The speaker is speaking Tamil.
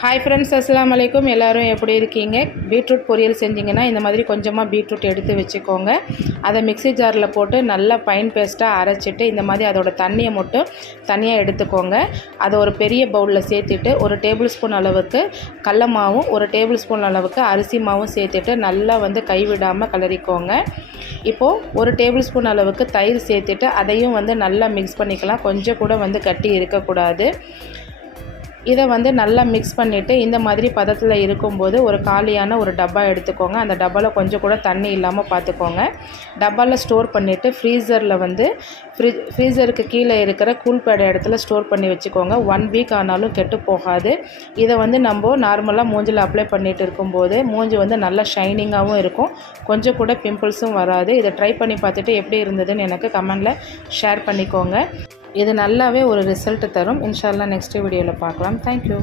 ஹாய் ஃப்ரெண்ட்ஸ், அஸ்ஸலாமு அலைக்கும். எல்லோரும் எப்படி இருக்கீங்க? பீட்ரூட் பொரியல் செஞ்சிங்கன்னா இந்த மாதிரி கொஞ்சமாக பீட்ரூட் எடுத்து வச்சுக்கோங்க. அதை மிக்ஸி ஜாரில் போட்டு நல்லா ஃபைன் பேஸ்ட்டாக அரைச்சிட்டு இந்த மாதிரி அதோட தண்ணியை மட்டும் தனியாக எடுத்துக்கோங்க. அதை ஒரு பெரிய பவுலில் சேர்த்துட்டு ஒரு டேபிள் ஸ்பூன் அளவுக்கு கடல மாவும் ஒரு டேபிள் ஸ்பூன் அளவுக்கு அரிசி மாவும் சேர்த்துட்டு நல்லா கைவிடாமல் கிளறிக்கோங்க. இப்போது ஒரு டேபிள் ஸ்பூன் அளவுக்கு தயிர் சேர்த்துட்டு அதையும் நல்லா மிக்ஸ் பண்ணிக்கலாம். கொஞ்சம் கூட கட்டி இருக்கக்கூடாது. இதை நல்லா மிக்ஸ் பண்ணிவிட்டு இந்த மாதிரி பதத்தில் இருக்கும்போது ஒரு காலியான ஒரு டப்பா எடுத்துக்கோங்க. அந்த டப்பாவில் கொஞ்சம் கூட தண்ணி இல்லாமல் பார்த்துக்கோங்க. டப்பாவில் ஸ்டோர் பண்ணிவிட்டு ஃப்ரீசரில் ஃப்ரீசருக்கு கீழே இருக்கிற கூல்பேட் இடத்துல ஸ்டோர் பண்ணி வச்சுக்கோங்க. 1 வீக் ஆனாலும் கெட்டு போகாது. இதை நம்ம நார்மலாக மூஞ்சில் அப்ளை பண்ணிகிட்டு இருக்கும்போது மூஞ்சி நல்லா ஷைனிங்காகவும் இருக்கும். கொஞ்சம் கூட பிம்பிள்ஸும் வராது. இதை ட்ரை பண்ணி பார்த்துட்டு எப்படி இருந்ததுன்னு எனக்கு கமெண்டில் ஷேர் பண்ணிக்கோங்க. இது நல்லாவே ஒரு ரிசல்ட் தரும். இன்ஷா அல்லாஹ் நெக்ஸ்ட் வீடியோவில் பார்க்கலாம். தேங்க்யூ.